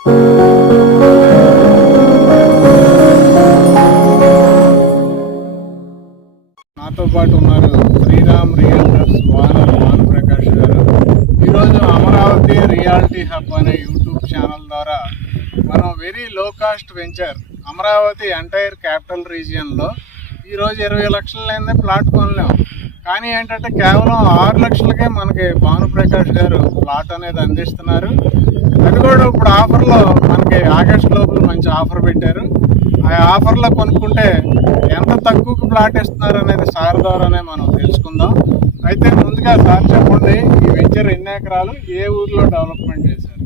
నాతో పాటు ఉన్నారు శ్రీరామ్ రియల్టర్స్ ఓనర్ భానుప్రకాష్ గారు. ఈరోజు అమరావతి రియాలిటీ హబ్ అనే యూట్యూబ్ ఛానల్ ద్వారా మనం very low cost venture Amaravati entire capital రీజియన్లో ఈరోజు 20 లక్షలైందే ప్లాట్ కొనలేం. కానీ ఏంటంటే కేవలం 6 లక్షలకే మనకి భానుప్రకాష్ గారు ప్లాట్ అనేది అందిస్తున్నారు. అది కూడా ఇప్పుడు ఆఫర్లో మనకి ఆగస్ట్ లోపల మంచి ఆఫర్ పెట్టారు. ఆ ఆఫర్లో కొనుక్కుంటే ఎంత తక్కువకు ప్లాట్ ఇస్తున్నారు అనేది సార్ ద్వారానే మనం తెలుసుకుందాం. అయితే ముందుగా సార్ చెప్పండి, ఈ వెంచర్ ఎన్ని ఎకరాలు, ఏ ఊర్లో డెవలప్మెంట్ చేశారు?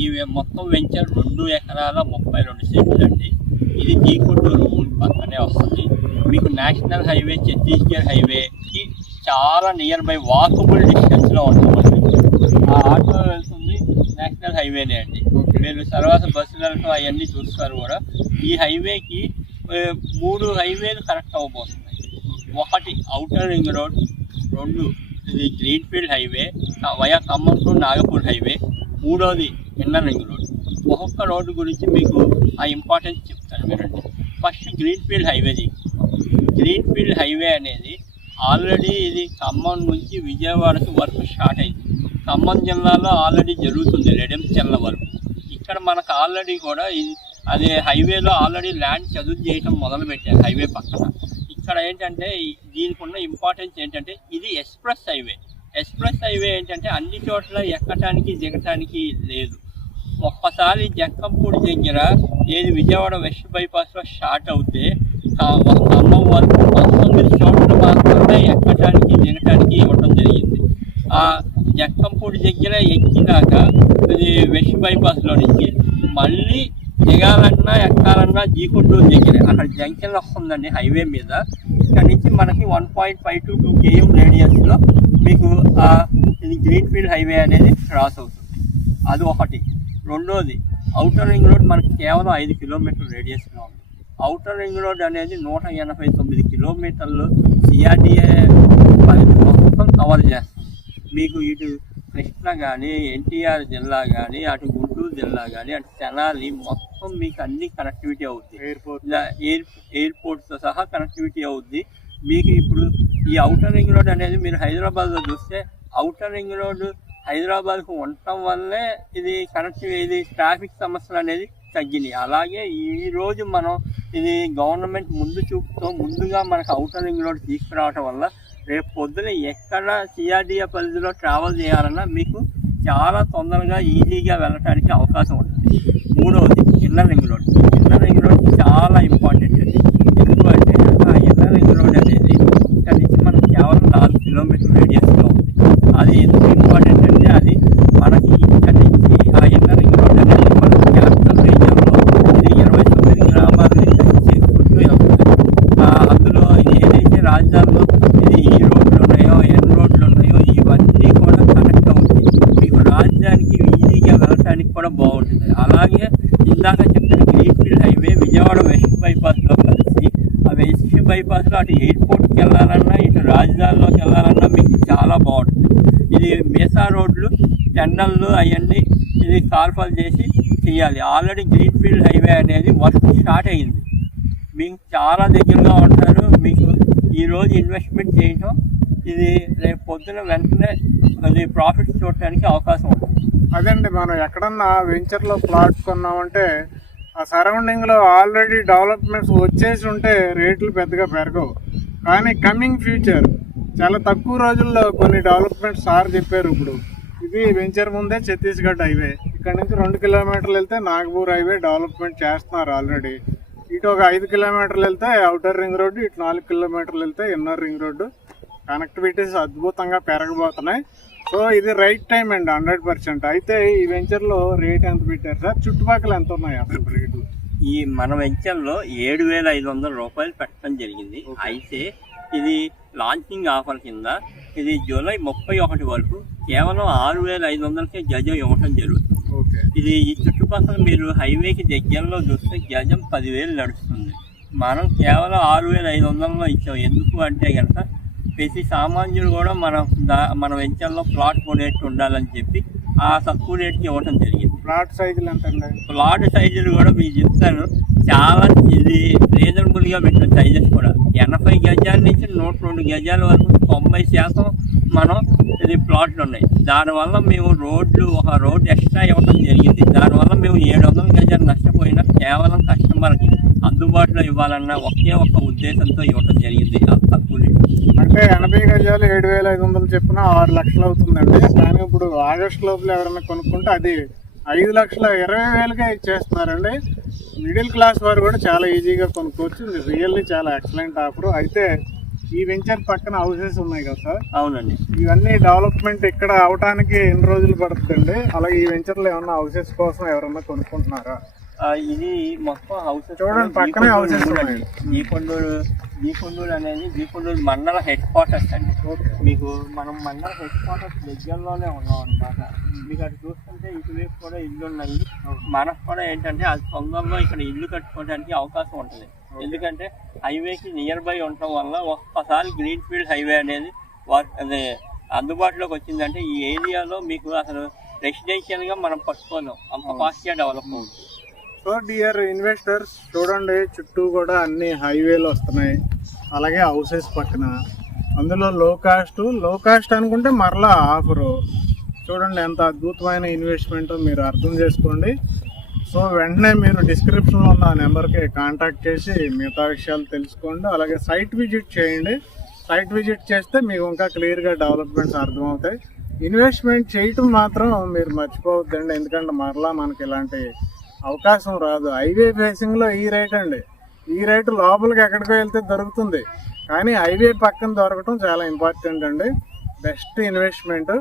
ఈ మొత్తం వెంచర్ 2 ఎకరాల 32 సెంట్లు అండి. ఇది జీకొట్టూరు ఊరి పక్కనే వస్తుంది. మీకు నేషనల్ హైవే, ఛత్తీస్గఢ్ హైవేకి చాలా నియర్ బై వాకబుల్ డిస్టెన్స్లో ఉంటుంది. ఆ ఆటో వెళ్తుంది నేషనల్ హైవేనే అండి. మీరు తర్వాత బస్సులతో అవన్నీ చూస్తారు కూడా. ఈ హైవేకి 3 హైవేలు కనెక్ట్ అవ్వబోతున్నాయి. ఒకటి ఔటర్ రింగ్ రోడ్, 2 ఇది greenfield highway via Khammam to Nagpur highway, 3వది ఇన్నర్ రింగ్ రోడ్. ఒక్కొక్క రోడ్డు గురించి మీకు ఆ ఇంపార్టెన్స్ చెప్తాను వినండి. ఫస్ట్ గ్రీన్ఫీల్డ్ హైవేది. గ్రీన్ఫీల్డ్ హైవే అనేది ఆల్రెడీ ఇది ఖమ్మం నుంచి విజయవాడకు వర్క్ స్టార్ట్ అయింది. ఖమ్మం జిల్లాలో ఆల్రెడీ జరుగుతుంది రెడెంచెర్ల వరకు. ఇక్కడ మనకు ఆల్రెడీ కూడా అదే హైవేలో ఆల్రెడీ ల్యాండ్ చదువు చేయటం మొదలుపెట్టారు హైవే పక్కన. ఇక్కడ ఏంటంటే దీనికి ఉన్న ఇంపార్టెన్స్ ఏంటంటే ఇది ఎక్స్ప్రెస్ హైవే. ఎక్స్ప్రెస్ హైవే ఏంటంటే అన్ని చోట్ల ఎక్కటానికి దిగటానికి లేదు. ఒక్కసారి జక్కంపూడి దగ్గర ఏది విజయవాడ వెస్ట్ బైపాస్లో స్టార్ట్ అవుతే ఖమ్మం వరకు 19 చోట్ల మాత్రమే ఎక్కటానికి దిగటానికి ఇవ్వటం జరిగింది. ఆ జక్కంపూడి దగ్గర ఎక్కినాక ఇది వెస్ట్ బైపాస్లో నుంచి మళ్ళీ దిగాలన్నా ఎక్కాలన్నా జీకొట్టూరు దగ్గర అక్కడ జంక్షన్ వస్తుందండి హైవే మీద. ఇక్కడ నుంచి మనకి 1.5 to 2 km రేడియస్లో మీకు ఇది గ్రీన్ఫీల్డ్ హైవే అనేది క్రాస్ అవుతుంది. అది ఒకటి. రెండోది ఔటర్ రింగ్ రోడ్ మనకి కేవలం 5 కిలోమీటర్ల రేడియస్లో ఉంది. ఔటర్ రింగ్ రోడ్ అనేది 189 కిలోమీటర్లు సిఆర్డిఏ పరిధి మొత్తం కవర్ చేస్తుంది. మీకు ఇటు కృష్ణ కానీ, ఎన్టీఆర్ జిల్లా కానీ, అటు గుంటూరు జిల్లా కానీ, అటు తెనాలి మొత్తం మీకు అన్ని కనెక్టివిటీ అవుద్ది. ఎయిర్పోర్ట్తో సహా కనెక్టివిటీ అవుద్ది. మీకు ఇప్పుడు ఈ ఔటర్ రింగ్ రోడ్ అనేది మీరు హైదరాబాద్లో చూస్తే ఔటర్ రింగ్ రోడ్ హైదరాబాద్కు ఉండటం వల్లే ఇది ట్రాఫిక్ సమస్యలు అనేది తగ్గినాయి. అలాగే ఈరోజు మనం ఇది గవర్నమెంట్ ముందు చూపుతో ముందుగా మనకు ఔటర్ రింగ్ రోడ్ తీసుకురావటం వల్ల రేపు పొద్దున ఎక్కడ సిఆర్డిఏ పరిధిలో ట్రావెల్ చేయాలన్నా మీకు చాలా తొందరగా ఈజీగా వెళ్ళటానికి అవకాశం ఉంటుంది. మూడవది inner ring road. Inner ring road చాలా ఇంపార్టెంట్ అండి. ఎందుకంటే ఆ ఇన్నర్ రింగ్ రోడ్ అనేది ఇక్కడ నుంచి మనకు కేవలం 4 కిలోమీటర్ల రేడియస్లో ఉంది. అది ఎందుకు ఇంపార్టెంట్ అంటే అది మనకి ఇక్కడ నుంచి ఆ ఇన్నర్ రింగ్ రోడ్ అనేది మనకి క్యాపిటల్ రీజియన్లో ఇది 29 గ్రామాల నుంచి చేసుకుంటూ వెళ్తుంది. అందులో ఏదైతే రాజధానిలో ఈ రోడ్లు ఉన్నాయో, ఎన్ రోడ్లు ఉన్నాయో ఇవన్నీ కూడా కనెక్ట్ అవుతాయి. మీకు రాజధానికి ఈజీగా వెళ్ళటానికి కూడా బాగుంటుంది. అలాగే ఇందాక చెప్పిన గ్రీన్ఫీల్డ్ హైవే విజయవాడ వెస్ట్ బైపాస్లో కలిసి ఆ వెస్ట్ బైపాస్లో అటు ఎయిర్పోర్ట్కి వెళ్ళాలన్నా, ఇటు రాజధానిలోకి వెళ్ళాలన్నా మీకు చాలా బాగుంటుంది. ఇది మేసా రోడ్లు, టెండర్లు అవన్నీ ఇది కార్ఫాల్ చేసి చేయాలి. ఆల్రెడీ గ్రీన్ఫీల్డ్ హైవే అనేది వర్క్ స్టార్ట్ అయ్యింది. మీకు చాలా దగ్గరగా ఉంటారు. మీకు ఈరోజు ఇన్వెస్ట్మెంట్ చేయటం ఇది రేపు పొద్దున వెంటనే అది ప్రాఫిట్స్ చూడటానికి అవకాశం ఉంటుంది. అదండి, మనం ఎక్కడన్నా వెంచర్లో ప్లాట్ కొన్నామంటే ఆ సరౌండింగ్లో ఆల్రెడీ డెవలప్మెంట్స్ వచ్చేసి ఉంటే రేట్లు పెద్దగా పెరగవు. కానీ కమింగ్ ఫ్యూచర్ చాలా తక్కువ రోజుల్లో కొన్ని డెవలప్మెంట్స్ సార్ చెప్పారు. ఇప్పుడు ఇది వెంచర్ ముందే ఛత్తీస్గఢ్ హైవే, ఇక్కడ నుంచి 2 కిలోమీటర్లు వెళ్తే నాగపూర్ హైవే డెవలప్మెంట్ చేస్తున్నారు ఆల్రెడీ. ఇటు ఒక 5 కిలోమీటర్లు వెళ్తే ఔటర్ రింగ్ రోడ్డు, ఇటు 4 కిలోమీటర్లు వెళ్తే ఇన్నర్ రింగ్ రోడ్డు. కనెక్టివిటీస్ అద్భుతంగా పెరగబోతున్నాయి. సో ఇది రైట్ టైం అండి 100%. అయితే ఈ వెంచర్లో రేట్ ఎంత పెట్టారు సార్? చుట్టుపక్కల ఎంత ఉన్నాయి అసలు రేటు? ఈ మన వెంచర్లో 7,500 రూపాయలు పెట్టడం జరిగింది. అయితే ఇది లాంచింగ్ ఆఫర్ కింద ఇది జూలై 31 వరకు కేవలం 6,500కే గజం ఇవ్వటం జరుగుతుంది. ఇది ఈ చుట్టుపక్కల మీరు హైవేకి దగ్గరలో చూస్తే గజం 10,000 నడుస్తుంది. మనం కేవలం 6,500లో ఇచ్చాం. ఎందుకు అంటే కనుక ప్రతి సామాన్యుడు కూడా మన వెంచర్లో ప్లాట్ కొనేట్టు ఉండాలని చెప్పి ఆ తక్కువ రేట్కి ఇవ్వటం జరిగింది. ప్లాట్ సైజులు ఎంత అండి? ప్లాట్ సైజులు కూడా మీకు చెప్తాను, చాలా ఇది రీజనబుల్గా పెట్టిన సైజెస్ కూడా 80 గజాల నుంచి 102 గజాల వరకు 90% మనం ఇది ప్లాట్లు ఉన్నాయి. దానివల్ల మేము ఒక రోడ్డు ఎక్స్ట్రా ఇవ్వడం జరిగింది. దానివల్ల మేము 700 గజాలు నష్టపోయినా కేవలం కస్టమర్కి అందుబాటులో ఇవ్వాలన్న ఒక్క ఉద్దేశంతో ఇవ్వడం జరిగింది. తక్కువ అంటే 80 గజాలు 7,500 చెప్పిన 6 లక్షలు అవుతుందండి. కానీ ఇప్పుడు ఆగస్టు లోపల ఎవరైనా కొనుక్కుంటే అది 5,20,000కే ఇచ్చేస్తున్నారండి. మిడిల్ క్లాస్ వారు కూడా చాలా ఈజీగా కొనుక్కోవచ్చు. రియల్లీ చాలా ఎక్సలెంట్ ఆఫర్. అయితే ఈ వెంచర్ పక్కన హౌసెస్ ఉన్నాయి కదా సార్? అవునండి. ఇవన్నీ డెవలప్మెంట్ ఇక్కడ అవడానికి ఎన్ని రోజులు పడుతుందండి? అలాగే ఈ వెంచర్లో ఏమన్నా హౌసెస్ కోసం ఎవరన్నా కొనుక్కుంటున్నారా? ఇది మొత్తం హౌసెస్ చూడండి, పక్కనే హౌసెస్ ఉన్నాయి. జీకొండూరు అనేది జీకొండూరు మండల హెడ్ క్వార్టర్స్ అండి. మీకు మనం మండల హెడ్ క్వార్టర్స్ దగ్గరలోనే ఉన్నాం అనమాట. మీకు అది చూస్తుంటే ఇటువైపు కూడా ఇల్లు ఉన్నాయి. మనకు కూడా ఏంటంటే అది తొందరలో ఇక్కడ ఇల్లు కట్టుకోవడానికి అవకాశం ఉంటుంది. ఎందుకంటే హైవేకి నియర్ బై ఉండటం వల్ల ఒక్కసారి గ్రీన్ ఫీల్డ్ హైవే అనేది అదే అందుబాటులోకి వచ్చిందంటే ఈ ఏరియాలో మీకు అసలు రెసిడెన్షియల్గా మనం పట్టుకోలేం, అంత ఫాస్ట్గా డెవలప్ అవుతుంది. సో డియర్ ఇన్వెస్టర్స్, చూడండి చుట్టూ కూడా అన్ని హైవేలు వస్తున్నాయి, అలాగే హౌసెస్ పక్కన. అందులో లో కాస్ట్ అనుకుంటే మరలా ఆఫరు. చూడండి ఎంత అద్భుతమైన ఇన్వెస్ట్మెంట్ మీరు అర్థం చేసుకోండి. సో వెంటనే మీరు డిస్క్రిప్షన్లో ఉన్న నెంబర్కి కాంటాక్ట్ చేసి మిగతా విషయాలు తెలుసుకోండి. అలాగే సైట్ విజిట్ చేయండి. సైట్ విజిట్ చేస్తే మీకు ఇంకా క్లియర్గా డెవలప్మెంట్స్ అర్థమవుతాయి. ఇన్వెస్ట్మెంట్ చేయటం మాత్రం మీరు మర్చిపోవద్దండి, ఎందుకంటే మరలా మనకి ఇలాంటి అవకాశం రాదు. హైవే ఫేసింగ్లో ఈ రేట్ అండి. ఈ రేటు లోపలికి ఎక్కడికో వెళ్తే దొరుకుతుంది, కానీ హైవే పక్కన దొరకటం చాలా ఇంపార్టెంట్ అండి. Best investment.